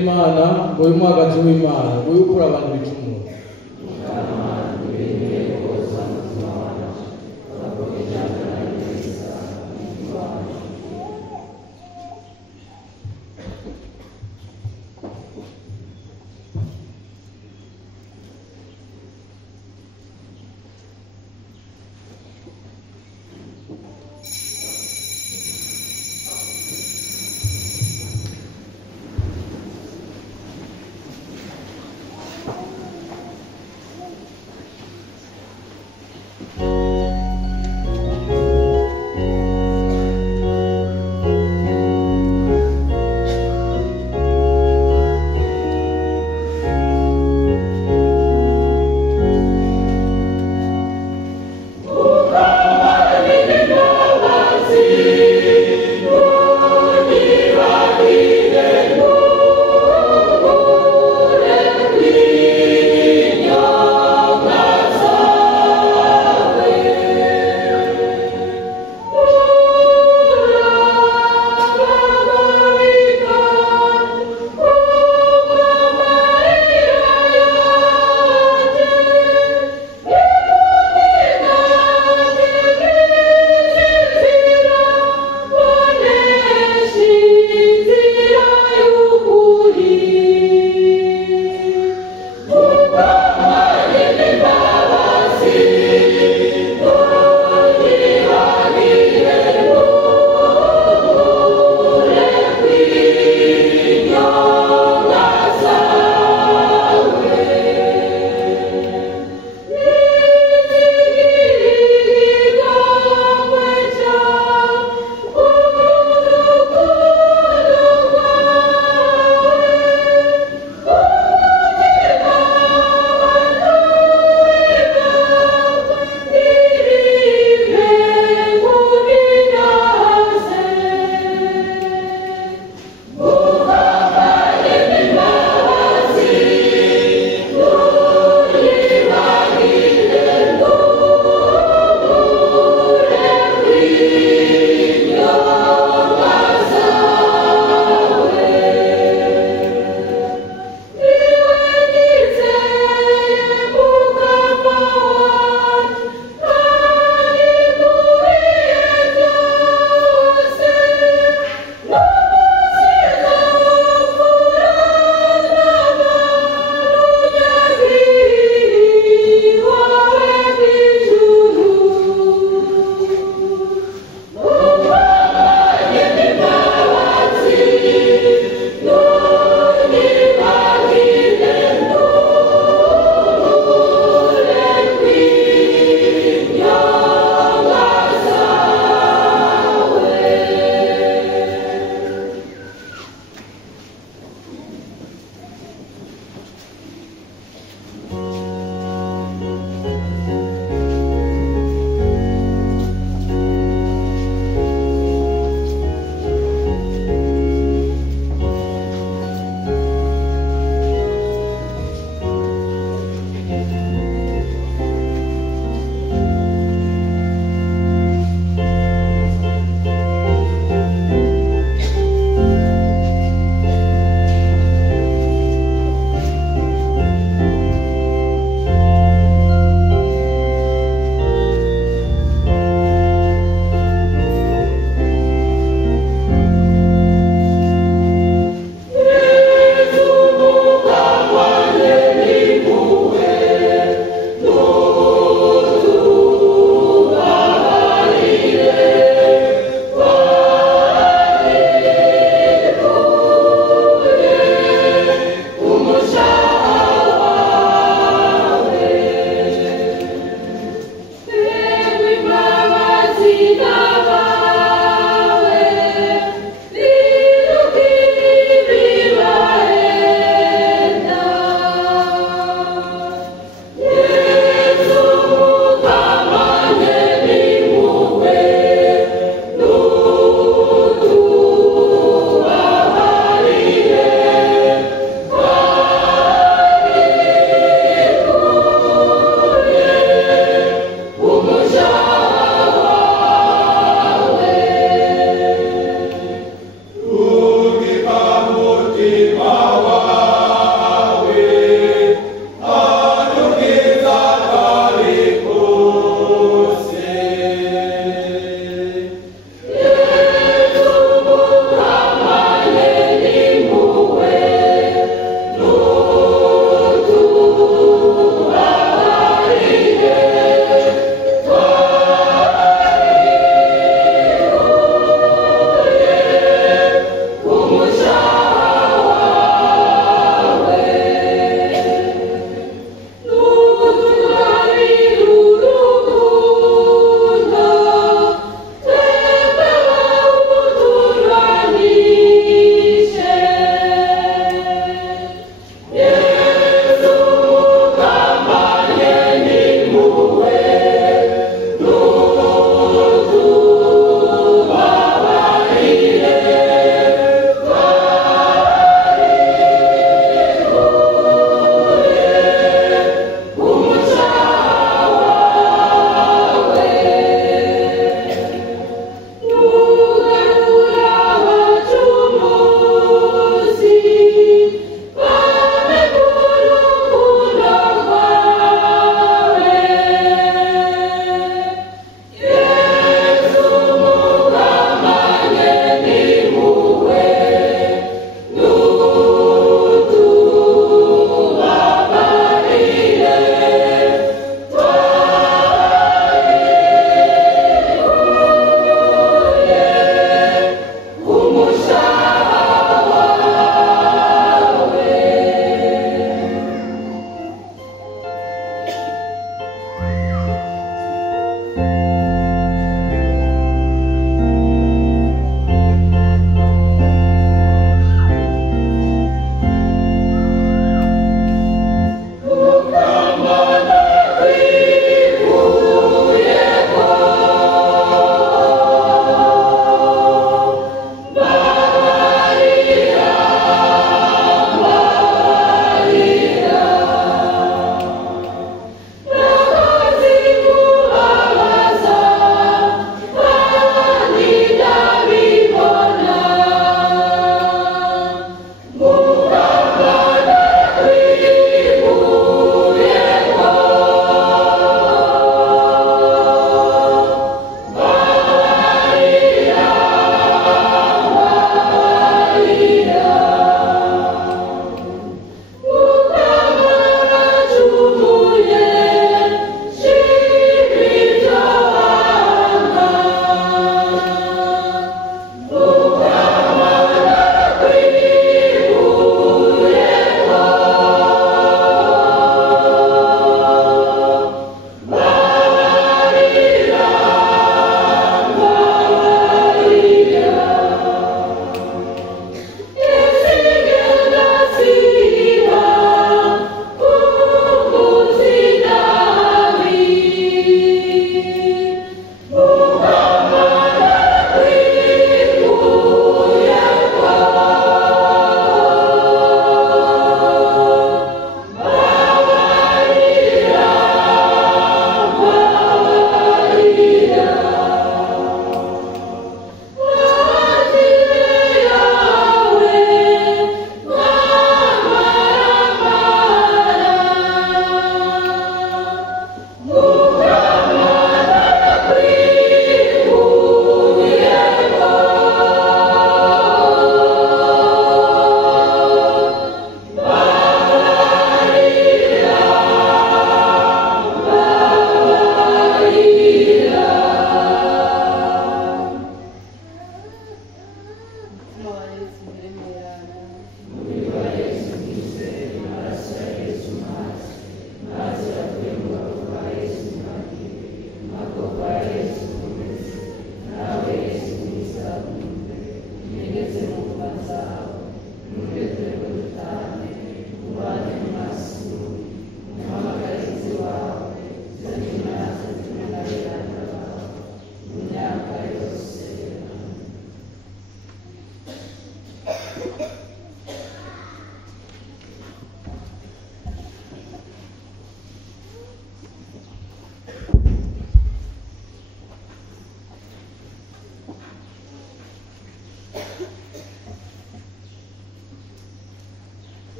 w'imana ngo uyu mwagazi w'imana ngo uyu ukura abantu ibicumuro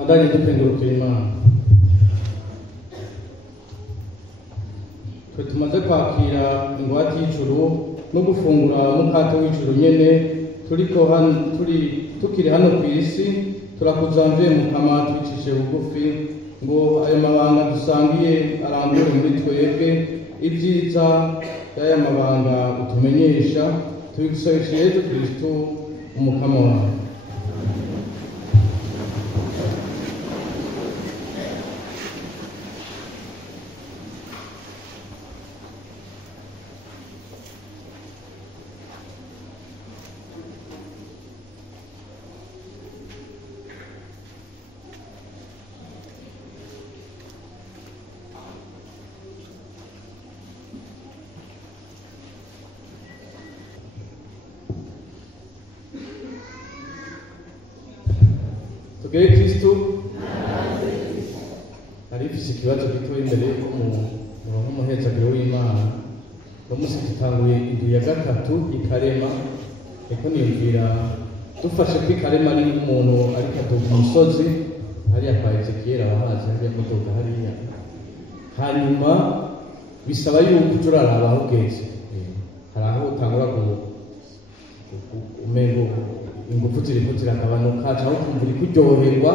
tubandanye dupengurukira Imana. Twe tumaze kwakira ingwate y'ijuru no gufungura umukato w'ijuru nyene tukiri hano ku isi, turakuzambiye Mukama twicishe bugufi ngo ayo mabanga dusangiye arambure muri twebwe, ibyiza y'aya mabanga utumenyesha, tubigusabishe Yesu Kristo umukama wawe. Tugere Kristo arifise ikibazo gito imbere yuko nk'umuhezagiro w'Imana no musi tutanguye indwi ya gatatu ikarema, eko niyumvira dufashe ko ikarema ari umuntu ariko aduga umusozi hariya kwa Ezekiel abahazi hariya kuduga hariya, hanyuma bisaba yuko uja uraraba aho ugeze, hari aho utangura umengo ingufu ziriko ziragabanuka cyangwa ukumva uri kuryoherwa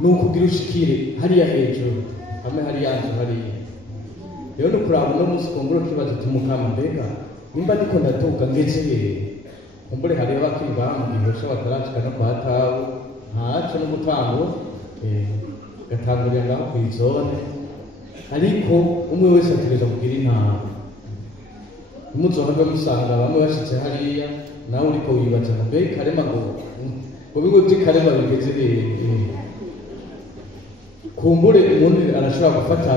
nuko ugira ushikire hariya hejuru hamwe hariya hariya. Rero no kuraba uno munsi kumbura kibazo tumukama, mbega nimba ndiko ndatuka ngeze hehe, kumbure hariyo abakiri bamugihosha batarashika no kwa tabu ntaco no gutango gatangurira ngaho kw'izone, ariko umwe wese ategereza kugira intama. Umuzohava musanga bamwe bashitse hariya nawe uriko wibaza ngo mbega karema ngo bigo by'ikarema bigeze hehe. Kumbure umuntu arashobora gufata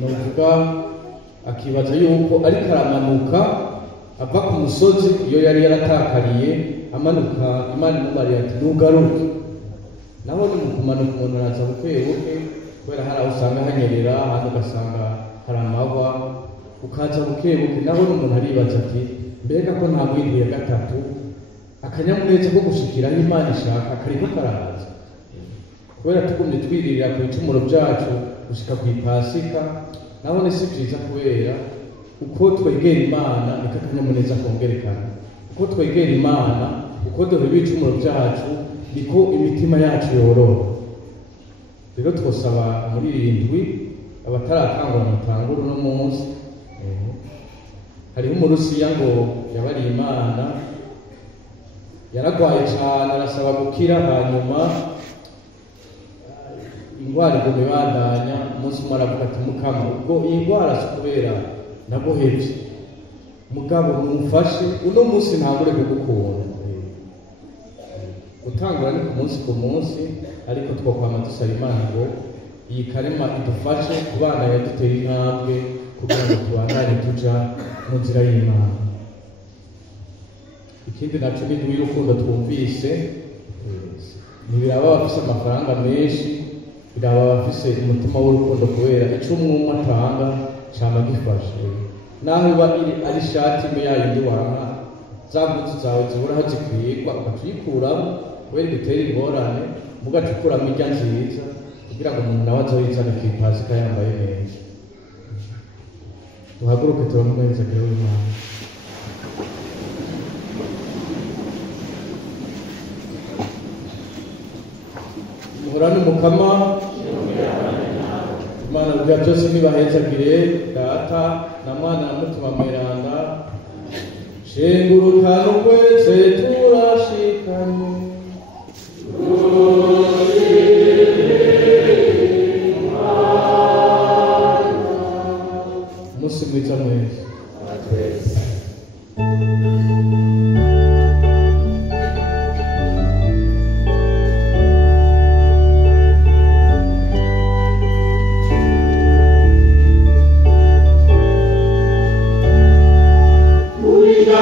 novuga akibaza yuko ariko aramanuka ava ku musozi iyo yari yaratakariye amanuka, Imana imubariye ati ntugaruke. Naho ni mu kumanuka umuntu araza bukebuke kubera hari aho usanga hanyerera, ahandi ugasanga hari amahwa, ukaza bukebuke. Naho n'umuntu aribaza ati mbega ko nta mwindwi ya gatatu akanyamuneza ko gushikira aho Imana ishaka kariko karaza, kubera tugumye twiririra ku bicumuro byacu gushika ku ipasika. Naho ni si byiza kubera uko twegera Imana niko akanyamuneza kongerekana, uko twegera Imana, uko duheba ibicumuro byacu niko imitima yacu yorora. Rero twosaba muri iyi ndwi abataratangura mutangura uno munsi, hariho umurusiya ngo yabariye Imana yaragwaye cyane arasaba gukira, hanyuma ingwara iguma ibandanya. Umunsi umwe aravuga ati Mukama, ubwo iyi ngwara si kubera naguhevye, mugabo mumfashe uno munsi ntangure kugukunda. Gutangura ni ku munsi, ariko twokwama dusaba Imana ngo iyi karema idufashe kubana yadutera intambwe kugira ngo tubandanye tuja mu nzira y'Imana. Ikindi naco ni indwi y'urukundo twumvise, ntibiraba abafise amafaranga menshi, biraba abafise umutima w'urukundo, kubera ico umwe atanga cama gifashe. Naho iba ari ishati imwe yayindi wanka, za mpuzu zawe zibura aho zikwigwa ukatuyikuramo kubera igutera ingorane, mugacukuramo irya nziza kugira ngo umuntu nawe azoyizane kw'ipasika yambaye neza. Duhaguruke turamwezagire w'Imana. Muhorane Umukama, Imana bya byose nibahezagire, Data na Mwana na Mutima Mweranda. Shenguruka n'ukweze turashikanye, umunsi mwiza mwese. Kuiba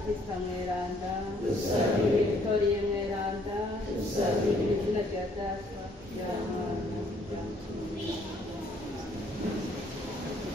Batista Mweranda, Victoria Mweranda, izina rya Data rya Mwana rya Mwana.